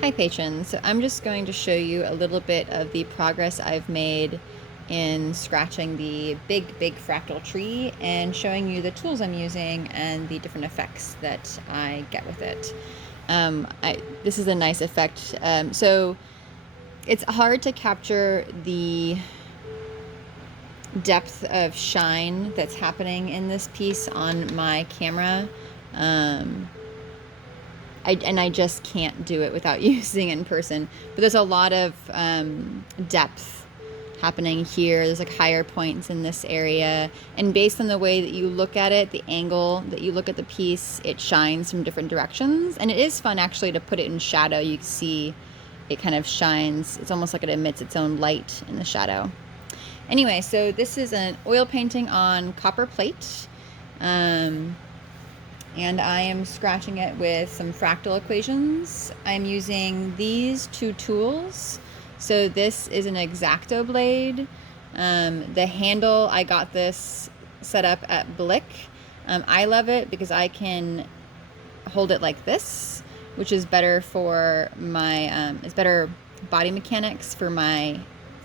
Hi patrons, so I'm just going to show you a little bit of the progress I've made in scratching the big fractal tree and showing you the tools I'm using and the different effects that I get with it. This is a nice effect. So it's hard to capture the depth of shine that's happening in this piece on my camera. I just can't do it without using it in person. But there's a lot of depth happening here. There's like higher points in this area. And based on the way that you look at it, the angle that you look at the piece, it shines from different directions. And it is fun actually to put it in shadow. You can see it kind of shines. It's almost like it emits its own light in the shadow. Anyway, so this is an oil painting on copper plate. And I am scratching it with some fractal equations. I'm using these two tools. So this is an X-Acto blade. The handle, I got this set up at Blick. I love it because I can hold it like this, which is better for my, it's better body mechanics for my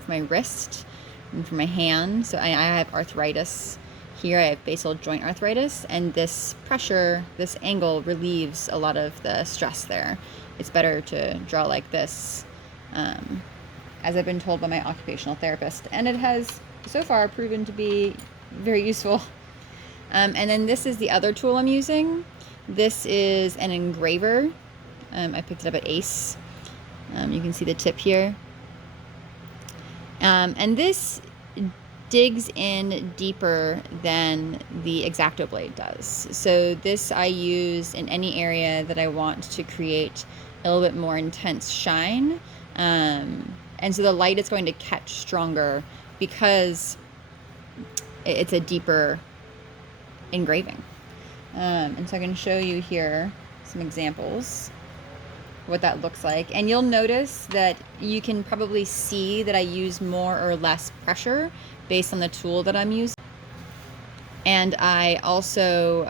wrist and for my hand. So I have arthritis. Here I have basal joint arthritis, and this pressure, this angle relieves a lot of the stress there. It's better to draw like this, as I've been told by my occupational therapist, and it has so far proven to be very useful. And then this is the other tool I'm using. This is an engraver. I picked it up at Ace. You can see the tip here. And this digs in deeper than the X-Acto blade does. So this I use in any area that I want to create a little bit more intense shine. And so the light is going to catch stronger because it's a deeper engraving. And so I can show you here some examples what that looks like. And you'll notice that you can probably see that I use more or less pressure based on the tool that I'm using. And I also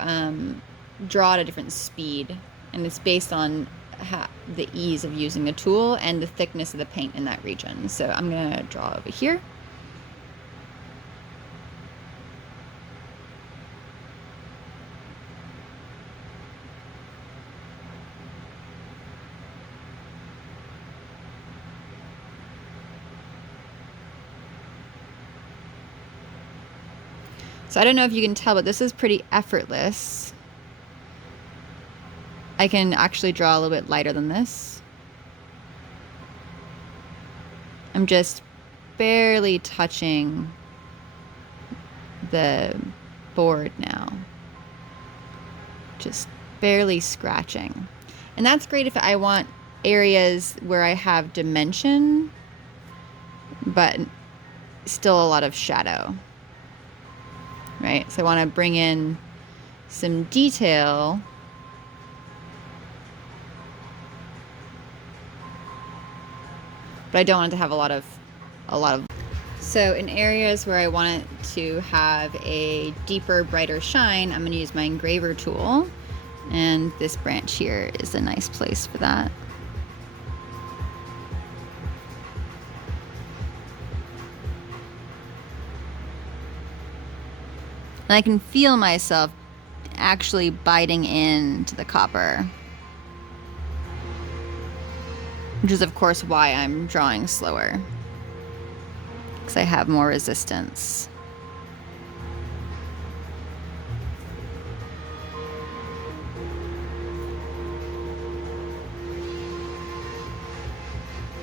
draw at a different speed, and it's based on the ease of using the tool and the thickness of the paint in that region. So I'm gonna draw over here. So I don't know if you can tell, but this is pretty effortless. I can actually draw a little bit lighter than this. I'm just barely touching the board now. Just barely scratching. And that's great if I want areas where I have dimension, but still a lot of shadow. Right, so I want to bring in some detail, but I don't want it to have a lot of. So in areas where I want it to have a deeper, brighter shine, I'm going to use my engraver tool, and this branch here is a nice place for that. And I can feel myself actually biting into the copper, which is of course why I'm drawing slower, because I have more resistance.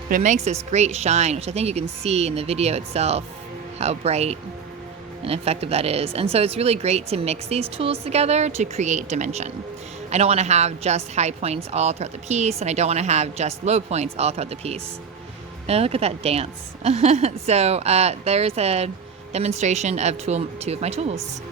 But it makes this great shine, which I think you can see in the video itself, how bright and effective that is. And so it's really great to mix these tools together to create dimension. I don't want to have just high points all throughout the piece, and I don't want to have just low points all throughout the piece. And look at that dance. So there's a demonstration of two of my tools.